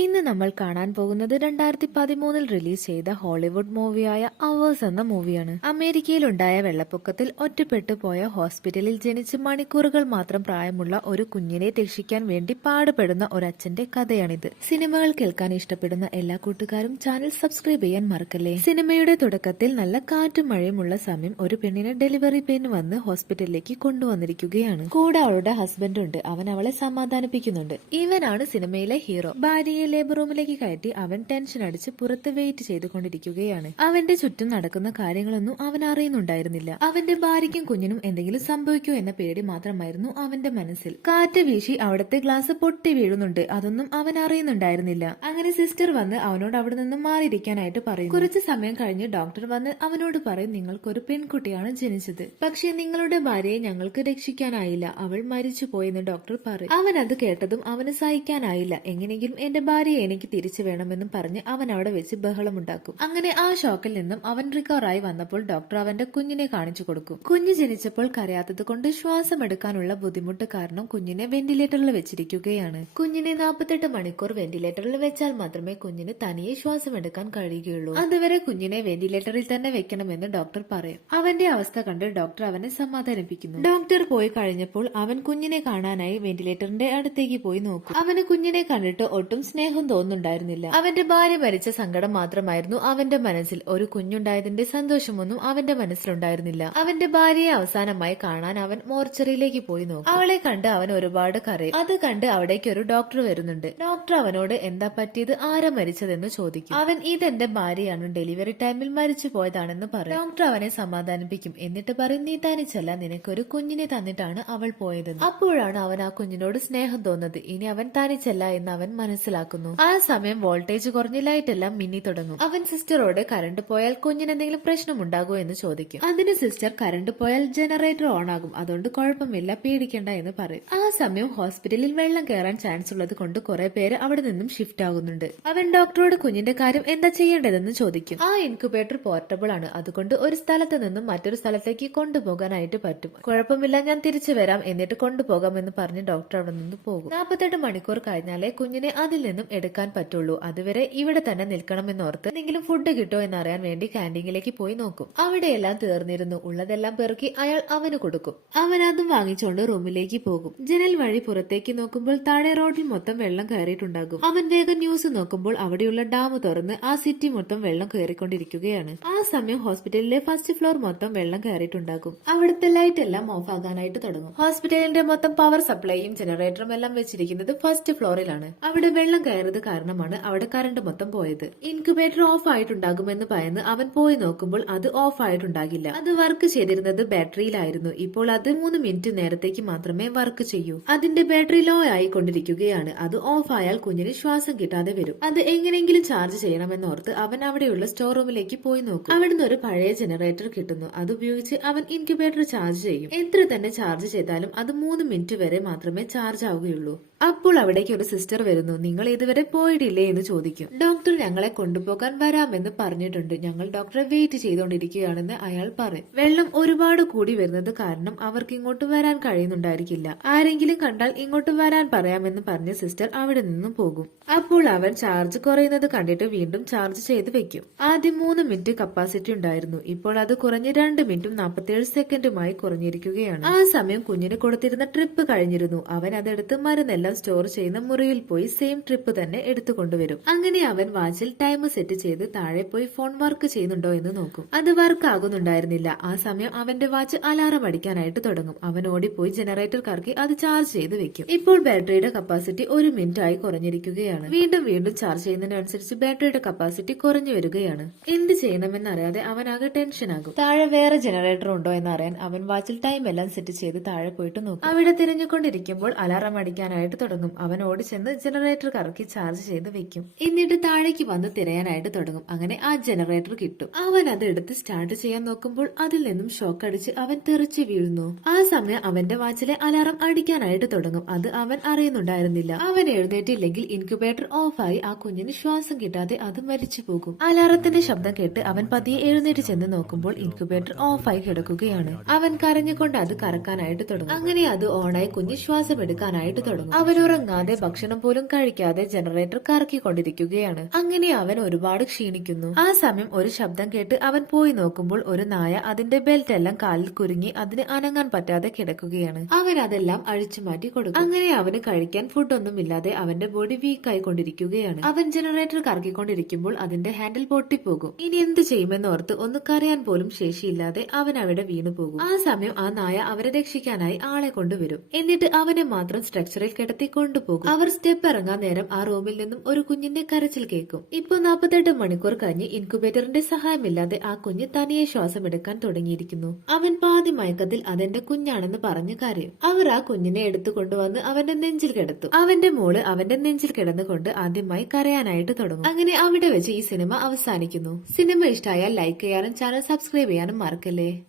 ഇന്ന് നമ്മൾ കാണാൻ പോകുന്നത് 2013 റിലീസ് ചെയ്ത ഹോളിവുഡ് മൂവിയായ അവേഴ്സ് എന്ന മൂവിയാണ്. അമേരിക്കയിലുണ്ടായ വെള്ളപ്പൊക്കത്തിൽ ഒറ്റപ്പെട്ടു പോയ ഹോസ്പിറ്റലിൽ ജനിച്ച് മണിക്കൂറുകൾ മാത്രം പ്രായമുള്ള ഒരു കുഞ്ഞിനെ രക്ഷിക്കാൻ വേണ്ടി പാടുപെടുന്ന ഒരച്ഛന്റെ കഥയാണിത്. സിനിമകൾ കേൾക്കാൻ ഇഷ്ടപ്പെടുന്ന എല്ലാ കൂട്ടുകാരും ചാനൽ സബ്സ്ക്രൈബ് ചെയ്യാൻ മറക്കല്ലേ. സിനിമയുടെ തുടക്കത്തിൽ നല്ല കാറ്റും മഴയുമുള്ള സമയം ഒരു പെണ്ണിനെ ഡെലിവറി പെയിൻ വന്ന് ഹോസ്പിറ്റലിലേക്ക് കൊണ്ടുവന്നിരിക്കുകയാണ്. കൂടെ അവളുടെ ഹസ്ബൻഡ് ഉണ്ട്. അവൻ അവളെ സമാധാനിപ്പിക്കുന്നുണ്ട്. ഇവനാണ് സിനിമയിലെ ഹീറോ. ഭാര്യയെ ലേബർ റൂമിലേക്ക് കയറ്റി അവൻ ടെൻഷൻ അടിച്ച് പുറത്ത് വെയിറ്റ് ചെയ്തുകൊണ്ടിരിക്കുകയാണ്. അവന്റെ ചുറ്റും നടക്കുന്ന കാര്യങ്ങളൊന്നും അവൻ അറിയുന്നുണ്ടായിരുന്നില്ല. അവന്റെ ഭാര്യയ്ക്കും കുഞ്ഞിനും എന്തെങ്കിലും സംഭവിക്കോ എന്ന പേടി മാത്രമായിരുന്നു അവന്റെ മനസ്സിൽ. കാറ്റ് വീശി അവിടുത്തെ ഗ്ലാസ് പൊട്ടി വീഴുന്നുണ്ട്. അതൊന്നും അവൻ അറിയുന്നുണ്ടായിരുന്നില്ല. അങ്ങനെ സിസ്റ്റർ വന്ന് അവനോട് അവിടെ നിന്ന് മാറിയിരിക്കാനായിട്ട് പറയും. കുറച്ചു സമയം കഴിഞ്ഞ് ഡോക്ടർ വന്ന് അവനോട് പറയും, നിങ്ങൾക്കൊരു പെൺകുട്ടിയാണ് ജനിച്ചത്. പക്ഷേ നിങ്ങളുടെ ഭാര്യയെ ഞങ്ങൾക്ക് രക്ഷിക്കാനായില്ല, അവൾ മരിച്ചു പോയെന്ന് ഡോക്ടർ പറയും. അവൻ അത് കേട്ടതും അവന് സഹിക്കാനായില്ല. എങ്ങനെയെങ്കിലും എന്റെ ഭാര്യയെ എനിക്ക് തിരിച്ചു വേണമെന്നും പറഞ്ഞ് അവൻ അവിടെ വെച്ച് ബഹളമുണ്ടാക്കും. അങ്ങനെ ആ ഷോക്കിൽ നിന്നും അവൻ റിക്കവറായി വന്നപ്പോൾ ഡോക്ടർ അവന്റെ കുഞ്ഞിനെ കാണിച്ചു കൊടുക്കും. കുഞ്ഞ് ജനിച്ചപ്പോൾ കരയാത്തത് കൊണ്ട് ശ്വാസം എടുക്കാനുള്ള ബുദ്ധിമുട്ട് കാരണം കുഞ്ഞിനെ വെന്റിലേറ്ററിൽ വെച്ചിരിക്കുകയാണ്. കുഞ്ഞിനെ 48 മണിക്കൂർ വെന്റിലേറ്ററിൽ വെച്ചാൽ മാത്രമേ കുഞ്ഞിന് തനിയെ ശ്വാസം എടുക്കാൻ കഴിയുകയുള്ളൂ. അതുവരെ കുഞ്ഞിനെ വെന്റിലേറ്ററിൽ തന്നെ വെക്കണമെന്ന് ഡോക്ടർ പറയും. അവന്റെ അവസ്ഥ കണ്ട് ഡോക്ടർ അവനെ സമാധാനിപ്പിക്കുന്നു. ഡോക്ടർ പോയി കഴിഞ്ഞപ്പോൾ അവൻ കുഞ്ഞിനെ കാണാനായി വെന്റിലേറ്ററിന്റെ അടുത്തേക്ക് പോയി നോക്കും. അവന് കുഞ്ഞിനെ കണ്ടിട്ട് ഒട്ടും സ്നേഹം തോന്നുന്നുണ്ടായിരുന്നില്ല. അവന്റെ ഭാര്യ മരിച്ച സങ്കടം മാത്രമായിരുന്നു അവന്റെ മനസ്സിൽ. ഒരു കുഞ്ഞുണ്ടായതിന്റെ സന്തോഷമൊന്നും അവന്റെ മനസ്സിലുണ്ടായിരുന്നില്ല. അവന്റെ ഭാര്യയെ അവസാനമായി കാണാൻ അവൻ മോർച്ചറിയിലേക്ക് പോയി നോക്കും. അവളെ കണ്ട് അവൻ ഒരുപാട് കരയും. അത് കണ്ട് അവിടേക്ക് ഒരു ഡോക്ടർ വരുന്നുണ്ട്. ഡോക്ടർ അവനോട് എന്താ പറ്റിയത്, ആരാ മരിച്ചതെന്ന് ചോദിക്കും. അവൻ ഇതെന്റെ ഭാര്യയാണ്, ഡെലിവറി ടൈമിൽ മരിച്ചു പോയതാണെന്ന് പറയും. ഡോക്ടർ അവനെ സമാധാനിപ്പിക്കും. എന്നിട്ട് പറയും, നീ തനിച്ചല്ല, നിനക്കൊരു കുഞ്ഞിനെ തന്നിട്ടാണ് അവൾ പോയതെന്ന്. അപ്പോഴാണ് അവൻ ആ കുഞ്ഞിനോട് സ്നേഹം തോന്നുന്നത്. ഇനി അവൻ തനിച്ചല്ല എന്ന് അവൻ മനസ്സിലാക്കുന്നു. ആ സമയം വോൾട്ടേജ് കുറഞ്ഞ് ലൈറ്റ് എല്ലാം മിന്നി തുടങ്ങും. അവൻ സിസ്റ്ററോട് കറണ്ട് പോയാൽ കുഞ്ഞിന് എന്തെങ്കിലും പ്രശ്നമുണ്ടാകുമോ എന്ന് ചോദിക്കും. അതിന് സിസ്റ്റർ കറണ്ട് പോയാൽ ജനറേറ്റർ ഓൺ ആകും, അതുകൊണ്ട് കുഴപ്പമില്ല, പേടിക്കണ്ട എന്ന് പറയും. ആ സമയം ഹോസ്പിറ്റലിൽ വെള്ളം കയറാൻ ചാൻസ് ഉള്ളത് കൊണ്ട് കുറെ പേര് അവിടെ നിന്നും ഷിഫ്റ്റ് ആകുന്നുണ്ട്. അവൻ ഡോക്ടറോട് കുഞ്ഞിന്റെ കാര്യം എന്താ ചെയ്യേണ്ടതെന്ന് ചോദിക്കും. ആ ഇൻക്യുബേറ്റർ പോർട്ടബിൾ ആണ്, അതുകൊണ്ട് ഒരു സ്ഥലത്ത് നിന്നും മറ്റൊരു സ്ഥലത്തേക്ക് കൊണ്ടുപോകാനായിട്ട് പറ്റും. കുഴപ്പമില്ല, ഞാൻ തിരിച്ചു വരാം, എന്നിട്ട് കൊണ്ടുപോകാം എന്ന് പറഞ്ഞ് ഡോക്ടർ അവിടെ നിന്ന് പോകും. 48 മണിക്കൂർ കഴിഞ്ഞാലേ കുഞ്ഞിനെ അതിൽ നിന്നും എടുക്കാൻ പറ്റുള്ളൂ. അതുവരെ ഇവിടെ തന്നെ നിൽക്കണമെന്നോർത്ത് എന്തെങ്കിലും ഫുഡ് കിട്ടോ എന്നറിയാൻ വേണ്ടി ക്യാന്റീനിലേക്ക് പോയി നോക്കും. അവിടെയെല്ലാം തീർന്നിരുന്നു. ഉള്ളതെല്ലാം പെറുക്കി അയാൾ അവന് കൊടുക്കും. അവൻ അതും വാങ്ങിച്ചുകൊണ്ട് റൂമിലേക്ക് പോകും. ജനൽ വഴി പുറത്തേക്ക് നോക്കുമ്പോൾ താഴെ റോഡിൽ മൊത്തം വെള്ളം കയറിയിട്ടുണ്ടാകും. അവൻ വേഗം ന്യൂസ് നോക്കുമ്പോൾ അവിടെയുള്ള ഡാം തുറന്ന് ആ സിറ്റി മൊത്തം വെള്ളം കയറിക്കൊണ്ടിരിക്കുകയാണ്. ആ സമയം ഹോസ്പിറ്റലിലെ ഫസ്റ്റ് ഫ്ലോർ മൊത്തം വെള്ളം കയറിയിട്ടുണ്ടാകും. അവിടുത്തെ ലൈറ്റ് എല്ലാം ഓഫ് ആകാനായിട്ട് തുടങ്ങും. ഹോസ്പിറ്റലിന്റെ മൊത്തം പവർ സപ്ലൈയും ജനറേറ്ററും എല്ലാം വെച്ചിരിക്കുന്നത് ഫസ്റ്റ് ഫ്ലോറിലാണ്. അവിടെ വെള്ളം കയറിയത് കാരണമാണ് അവിടെ കറണ്ട് മൊത്തം പോയത്. ഇൻക്യുബേറ്റർ ഓഫ് ആയിട്ടുണ്ടാകുമെന്ന് ഭയന്ന് അവൻ പോയി നോക്കുമ്പോൾ അത് ഓഫ് ആയിട്ടുണ്ടാകില്ല. അത് വർക്ക് ചെയ്തിരുന്നത് ബാറ്ററിയിലായിരുന്നു. ഇപ്പോൾ അത് 3 മിനിറ്റ് നേരത്തേക്ക് മാത്രമേ വർക്ക് ചെയ്യൂ. അതിന്റെ ബാറ്ററി ലോ ആയിക്കൊണ്ടിരിക്കുകയാണ്. അത് ഓഫ് ആയാൽ കുഞ്ഞിന് ശ്വാസം കിട്ടാതെ വരും. അത് എങ്ങനെയെങ്കിലും ചാർജ് ചെയ്യണമെന്നോർത്ത് അവൻ അവിടെയുള്ള സ്റ്റോർ റൂമിലേക്ക് പോയി നോക്കും. അവിടുന്ന് ഒരു പഴയ ജനറേറ്റർ കിട്ടുന്നു. അതുപയോഗിച്ച് അവൻ ഇൻക്യുബേറ്റർ ചാർജ് ചെയ്യും. എത്ര തന്നെ ചാർജ് ചെയ്താലും അത് 3 മിനിറ്റ് വരെ മാത്രമേ ചാർജ് ആവുകയുള്ളൂ. അപ്പോൾ അവിടേക്ക് ഒരു സിസ്റ്റർ വരുന്നു. നിങ്ങൾ ഇതുവരെ പോയിട്ടില്ലേ എന്ന് ചോദിക്കും. ഡോക്ടർ ഞങ്ങളെ കൊണ്ടുപോകാൻ വരാമെന്ന് പറഞ്ഞിട്ടുണ്ട്, ഞങ്ങൾ ഡോക്ടറെ വെയിറ്റ് ചെയ്തുകൊണ്ടിരിക്കുകയാണെന്ന് അയാൾ പറയും. വെള്ളം ഒരുപാട് കൂടി വരുന്നത് കാരണം അവർക്ക് ഇങ്ങോട്ട് വരാൻ കഴിയുന്നുണ്ടായിരിക്കില്ല. ആരെങ്കിലും കണ്ടാൽ ഇങ്ങോട്ട് വരാൻ പറയാമെന്ന് പറഞ്ഞ് സിസ്റ്റർ അവിടെ നിന്നും പോകും. അപ്പോൾ അവൻ ചാർജ് കുറയുന്നത് കണ്ടിട്ട് വീണ്ടും ചാർജ് ചെയ്ത് വെക്കും. ആദ്യം 3 മിനിറ്റ് കപ്പാസിറ്റി ഉണ്ടായിരുന്നു. ഇപ്പോൾ അത് കുറഞ്ഞ് 2 മിനിറ്റും 47 സെക്കൻഡുമായി കുറഞ്ഞിരിക്കുകയാണ്. ആ സമയം കുഞ്ഞിന് കൊടുത്തിരുന്ന ട്രിപ്പ് കഴിഞ്ഞിരുന്നു. അവൻ അതെടുത്ത് മരുന്നെല്ലാം സ്റ്റോർ ചെയ്യുന്ന മുറിയിൽ പോയി സെയിം ട്രിപ്പ് തന്നെ എടുത്തു കൊണ്ടുവരും. അങ്ങനെ അവൻ വാച്ചിൽ ടൈം സെറ്റ് ചെയ്ത് താഴെ പോയി ഫോൺ വർക്ക് ചെയ്യുന്നുണ്ടോ എന്ന് നോക്കും. അത് വർക്ക് ആകുന്നുണ്ടായിരുന്നില്ല. ആ സമയം അവന്റെ വാച്ച് അലാറം അടിക്കാനായിട്ട് തുടങ്ങും. അവൻ ഓടിപ്പോയി ജനറേറ്റർ കറക്കി അത് ചാർജ് ചെയ്ത് വെക്കും. ഇപ്പോൾ ബാറ്ററിയുടെ കപ്പാസിറ്റി 1 മിനിറ്റ് ആയി കുറഞ്ഞിരിക്കുകയാണ്. വീണ്ടും വീണ്ടും ചാർജ് ചെയ്യുന്നതിനനുസരിച്ച് ബാറ്ററിയുടെ കപ്പാസിറ്റി കുറഞ്ഞു വരികയാണ്. എന്ത് ചെയ്യണമെന്നറിയാതെ അവൻ ആകെ ടെൻഷൻ ആകും. താഴെ വേറെ ജനറേറ്റർ ഉണ്ടോ എന്നറിയാൻ അവൻ വാച്ചിൽ ടൈം എല്ലാം സെറ്റ് ചെയ്ത് താഴെ പോയിട്ട് നോക്കും. അവിടെ തിരഞ്ഞുകൊണ്ടിരിക്കുമ്പോൾ അലാറം അടിക്കാനായിട്ട് തുടങ്ങും. അവൻ ഓടിച്ചെന്ന് ജനറേറ്റർ കറക്കി ചാർജ് ചെയ്ത് വെക്കും. എന്നിട്ട് താഴേക്ക് വന്ന് തിരയാനായിട്ട് തുടങ്ങും. അങ്ങനെ ആ ജനറേറ്റർ കിട്ടും. അവൻ അത് എടുത്ത് സ്റ്റാർട്ട് ചെയ്യാൻ നോക്കുമ്പോൾ അതിൽ നിന്നും ഷോക്ക് അടിച്ച് അവൻ തെറിച്ച് വീഴുന്നു. ആ സമയം അവന്റെ വാച്ചിലെ അലാറം അടിക്കാനായിട്ട് തുടങ്ങും. അത് അവൻ അറിയുന്നുണ്ടായിരുന്നില്ല. അവൻ എഴുന്നേറ്റില്ലെങ്കിൽ ഇൻക്യുബേറ്റർ ഓഫായി ആ കുഞ്ഞിന് ശ്വാസം കിട്ടാതെ അത് മരിച്ചു പോകും. അലാറത്തിന്റെ ശബ്ദം കേട്ട് അവൻ പതിയെ എഴുന്നേറ്റ് ചെന്ന് നോക്കുമ്പോൾ ഇൻക്യുബേറ്റർ ഓഫായി കിടക്കുകയാണ്. അവൻ കരഞ്ഞുകൊണ്ട് അത് കറക്കാനായിട്ട് തുടങ്ങും. അങ്ങനെ അത് ഓണായി കുഞ്ഞ് ശ്വാസം എടുക്കാനായിട്ട് തുടങ്ങും. അവൻ ഉറങ്ങാതെ ഭക്ഷണം പോലും കഴിക്കാതെ ജനറേറ്റർ കറക്കിക്കൊണ്ടിരിക്കുകയാണ്. അങ്ങനെ അവൻ ഒരുപാട് ക്ഷീണിക്കുന്നു. ആ സമയം ഒരു ശബ്ദം കേട്ട് അവൻ പോയി നോക്കുമ്പോൾ ഒരു നായ അതിന്റെ ബെൽറ്റ് എല്ലാം കാലിൽ കുരുങ്ങി അതിന് അനങ്ങാൻ പറ്റാതെ കിടക്കുകയാണ്. അവൻ അതെല്ലാം അഴിച്ചു മാറ്റി കൊടുക്കും. അങ്ങനെ അവന് കഴിക്കാൻ ഫുഡൊന്നുമില്ലാതെ അവന്റെ ബോഡി വീക്കായി കൊണ്ടിരിക്കുകയാണ്. അവൻ ജനറേറ്റർ കറക്കിക്കൊണ്ടിരിക്കുമ്പോൾ അതിന്റെ ഹാൻഡിൽ പൊട്ടിപ്പോകും. ഇനി എന്ത് ചെയ്യുമെന്നോർത്ത് ഒന്ന് കരയാൻ പോലും ശേഷിയില്ലാതെ അവൻ അവിടെ വീണുപോകും. ആ സമയം ആ നായ അവരെ രക്ഷിക്കാനായി ആളെ കൊണ്ടുവരും. എന്നിട്ട് അവനെ മാത്രം സ്ട്രക്ചറിൽ കിടത്തി കൊണ്ടുപോകും. അവർ സ്റ്റെപ്പ് ഇറങ്ങാൻ നേരം ആ റൂമിൽ നിന്നും ഒരു കുഞ്ഞിന്റെ കരച്ചിൽ കേൾക്കും. ഇപ്പൊ 48 മണിക്കൂർ കഴിഞ്ഞ് ഇൻക്യുബേറ്ററിന്റെ സഹായമില്ലാതെ ആ കുഞ്ഞ് തനിയെ ശ്വാസം എടുക്കാൻ തുടങ്ങിയിരിക്കുന്നു. അവൻ പാതി മയക്കത്തിൽ അതെന്റെ കുഞ്ഞാണെന്ന് പറഞ്ഞ് കരയും. അവർ ആ കുഞ്ഞിനെ എടുത്തു കൊണ്ടുവന്ന് അവന്റെ നെഞ്ചിൽ കിടത്തും. അവന്റെ മോള് അവന്റെ നെഞ്ചിൽ കിടന്നുകൊണ്ട് ആദ്യമായി കരയാനായിട്ട് തുടങ്ങും. അങ്ങനെ അവിടെ വെച്ച് ഈ സിനിമ അവസാനിക്കുന്നു. സിനിമ ഇഷ്ടമായാൽ ലൈക്ക് ചെയ്യാനും ചാനൽ സബ്സ്ക്രൈബ് ചെയ്യാനും മറക്കല്ലേ.